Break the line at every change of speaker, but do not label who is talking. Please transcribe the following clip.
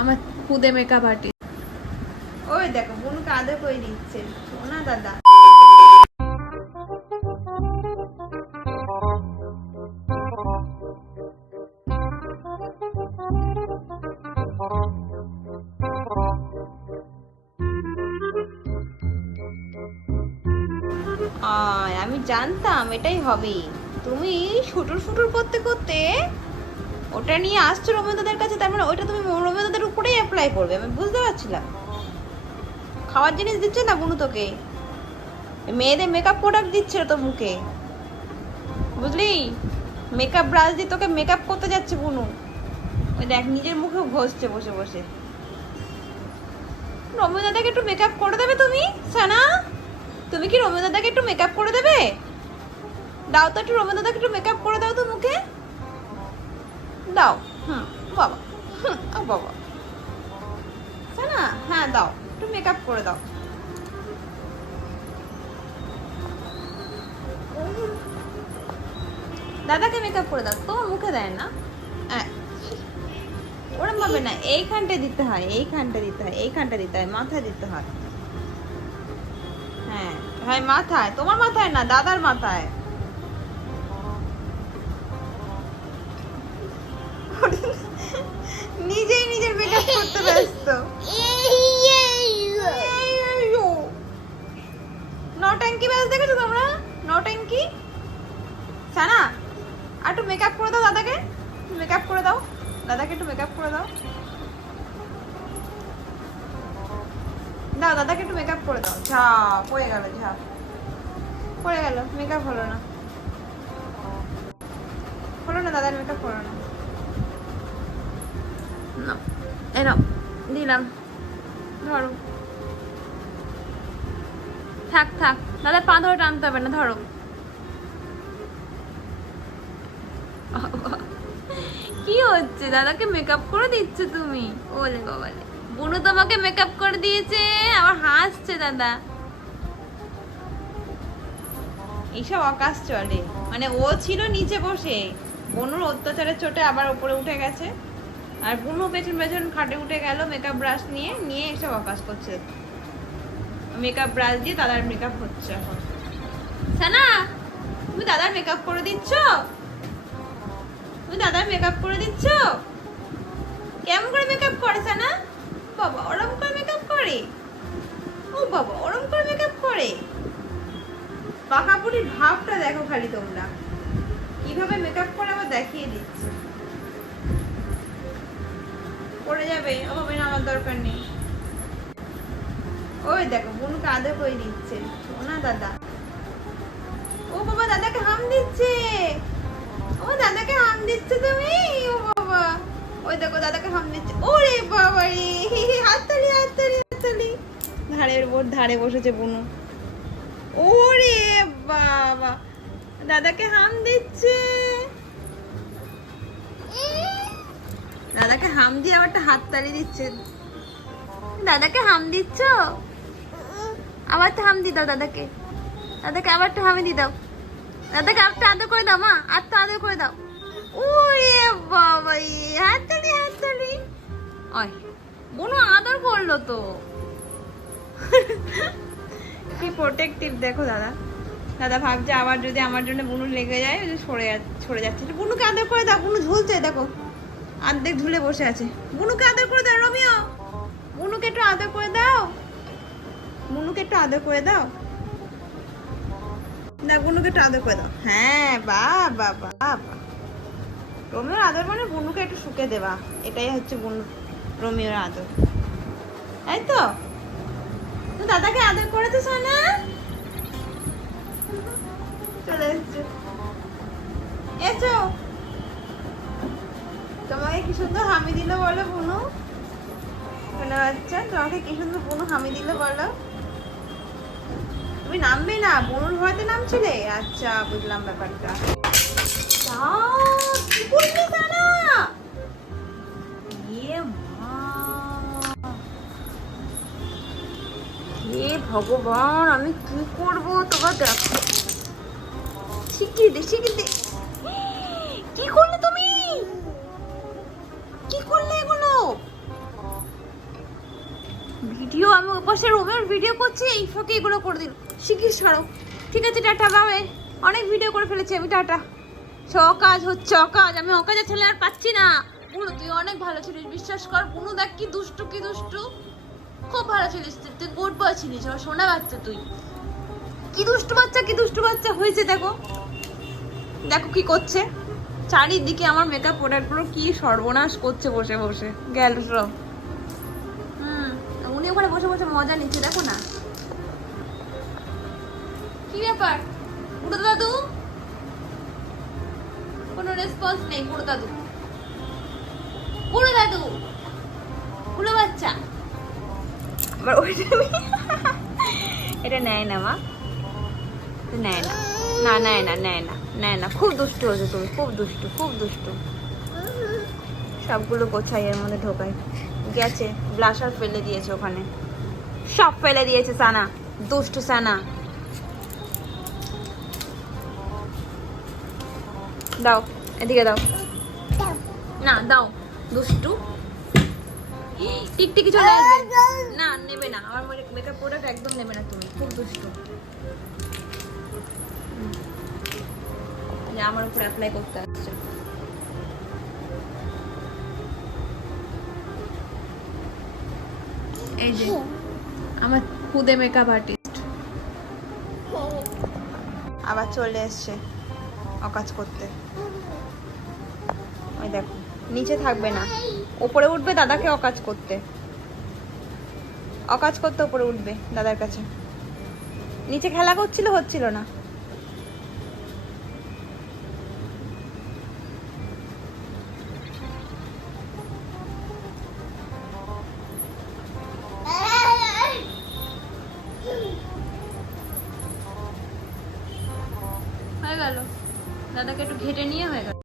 আমার খুদে makeup artist
ওই দেখো বোন কাঁদে কই দিচ্ছে, সোনা দাদা। আমি জানতাম এটাই হবে। তুমি শুটুর ফুটুর করতে করতে ওটা নিয়ে আসছো রবীন্দ্রদের কাছে, তার মানে ওইটা তুমি রবীন্দ্রদের উপরেই অ্যাপ্লাই করবে, আমি বুঝতে পারছিলাম খাওয়ার জিনিস দিচ্ছে না বুনু তোকে? মেয়েদের মেকআপ প্রোডাক্ট দিচ্ছে তো মুখে? বুঝলি? মেকআপ ব্রাশ দিয়ে তোকে মেকআপ করতে যাচ্ছে বুনু। ওই দেখ, নিজের মুখে ঘষছে বসে বসে। রমিও দাদাকে একটু মেকআপ করে দেবে তুমি, সানা? তুমি কি রমিও দাদাকে একটু মেকআপ করে দেবে? দাও তো একটু রমিও দাদাকে একটু মেকআপ করে দাও তো মুখে। দাও। হুম। বাবা। হুম ও বাবা। সানা হ্যাঁ দাও। একটু মেকআপ করে দাও। দাদাকে মেকআপ করে দাও। তোমার মুখে দেয় না? আহ, ওরম ভাবে না এইখানটা দিতে হয় এইখানটা দিতে হয় এইখানটা দিতে হয় মাথায় দিতে হয়। হ্যাঁ। হয় মাথায়। তোমার মাথায় না দাদার মাথায়। নিজেই নিজের মেকআপ করতে ব্যস্ত। নট্যাঙ্কি ব্যাস দেখেছ তোমরা? নট্যাঙ্কি সানা, আর একটু মেকআপ করে দাও দাদাকে। মেকআপ করে দাও। দাদাকে একটু মেকআপ করে দাও। দাও, দাদাকে একটু মেকআপ করে দাও। ঝাপ, পড়ে গেল, ঝাপ। পড়ে গেল মেকআপ হলো না। হলো না, দাদার মেকআপ হলো না। না এরম দিলাম ধরো থাক থাক দাদা পা ধরে টানতে হবে না ধরো কি হচ্ছে দাদাকে মেকআপ করে দিচ্ছে তুমি ওলে বাবালে বুনু তোমাকে মেকআপ করে দিয়েছে আবার হাসছে দাদা এইসব আকাশ চলে মানে ও ছিল নিচে বসে বনুর অত্যাচারের চোটে আবার উপরে উঠে গেছে আর বুনু পেছন পেছন খাটে উঠে গেল মেকআপ ব্রাশ নিয়ে নিয়ে এসব আকাশ করছে। মেকআপ ব্রাশ দিয়ে দাদার মেকআপ হচ্ছে সানা, তুমি দাদার মেকআপ করে দিচ্ছ? তুমি দাদার মেকআপ করে দিচ্ছ? কেমন করে মেকআপ করে সানা? বাবা, ওরম করে মেকআপ করে। ও বাবা, ওরম করে মেকআপ করে। পাকাপুরির ভাবটা দেখো খালি তোমরা। কীভাবে মেকআপ করে আমার দেখিয়ে দিচ্ছে। পড়ে যাবে, ও বাবা না আমার দরকার নেই। ওই দেখো দিচ্ছে। দাদা। ও বাবা, দাদাকে হাম দিচ্ছে। ও দাদাকে হাম দিচ্ছে তুমি? ও বাবা। ওই দেখো, দাদাকে হাম দিচ্ছে। ওরে বাবা রে হাততালি হাততালি হাততালি। ধারের ওর ধারে বসেছে বুনু। ওরে বাবা, দাদাকে হাম দিচ্ছে। দাদাকে হাম দিয়ে আবার একটা হাততালি দিচ্ছে দাদাকে হাম দিচ্ছ? আবার তো হাম দি দাও দাদাকে। দাদাকে আবার একটু হামি দি দাও। দাদাকে আরেকটু আদর করে দাও, মা। আর তো আদর করে দাও। ওরে বাবা হাততালি হাততালি ওই, বোনো আদর করল তো। কি প্রোটেক্টিভ দেখো দাদা। দাদা ভাবছে আবার যদি আমার জন্য বুনু লেগে যায়, সরে সরে যাচ্ছে। বুনুকে আদর করে দাও, বুনু ঝুলছে, দেখো। অর্ধেক ঝুলে বসে আছে। বুনুকে আদর করে দাও, রমিও। বুনুকে একটু আদর করে দাও। বুনুকে একটু আদর করে দাও। না বুনুকে একটু আদর করে দাও। হ্যাঁ বা বা বা রমিওর আদর মানে বুনুকে একটু শুকে দেবা এটাই হচ্ছে বুনু রমিওর আদর। তাই তো দাদাকে আদর করেছ, সোনা? চলে এসছো। এসো। কি সুন্দর হামি দিল বলো শোনা বাচ্চা, তোমাকে কি সুন্দর হামি দিল বলো? তুমি নামবে না নামছিলে? আচ্ছা বুঝলাম ব্যাপারটা? ইয়ে ভগবান, আমি কি করব? তোমার দেখো। শিখিয়ে দে শিখিয়ে দে। কি করলে তুমি? ভিডিও, আমি পাশে রুমের ভিডিও করছি, এই ফাঁকে এগুলো করে দিল। শিখিস ছাড়ো। ঠিক আছে, টাটা বাবে অনেক ভিডিও করে ফেলেছি আমি, টাটা। ছ কাজ হচ্ছে অকাজ আমি অকাজের ছেলে আর পাচ্ছি না। বুনু, তুই অনেক ভালো ছিলিস, বিশ্বাস কর। বুনু দেখ কি দুষ্টু কি দুষ্টু। খুব ভালো ছিলিস তুই গুড বয় ছিলিস আমার সোনা বাচ্চা তুই। কি দুষ্টু বাচ্চা, কি দুষ্টু বাচ্চা হয়েছে, দেখো। দেখো কি করছে। চারিদিকে আমার মেকআপ প্রোডাক্টগুলো কি সর্বনাশ করছে বসে বসে। গেল সব। ওখানে বসে বসে মজা নিচ্ছে দেখো না। কি ব্যাপার? বুড়ো দাদু? কোনো রেসপন্স নেই বুড়ো দাদু। বুড়ো দাদু! বুড়ো বাচ্চা। আবার ওইটা। এটা নেয় না মা। নেয় না। না নেয় না নেয় না নেয় না। খুব দুষ্টু হয়েছে তুমি খুব দুষ্টু খুব দুষ্টু। সবগুলো গোছাই এর মধ্যে ঢোকাই। গেছে, ব্লাশার ফেলে দিয়েছে ওখানে। সব ফেলে দিয়েছে সানা, দুষ্টু সানা। দাও, এদিকে দাও। না, দাও, দুষ্টু। টিকটিকি চলে আসবে। না, নেবে না, আমার মেকআপ প্রোডাক্ট একদম নেবে না তুমি, খুব দুষ্টু। আমার উপর অ্যাপ্লাই করতে আসছে।
এই যে, আমার খুদে মেকআপ আর্টিস্ট
আবার চলে এসছে অকাজ করতে। ওই দেখো, নিচে থাকবে না। ওপরে উঠবে দাদাকে অকাজ করতে। অকাজ করতে ওপরে উঠবে দাদার কাছে। নিচে খেলা করছিল, হচ্ছিল না। ঘেটে নিয়ে হয়ে গেল।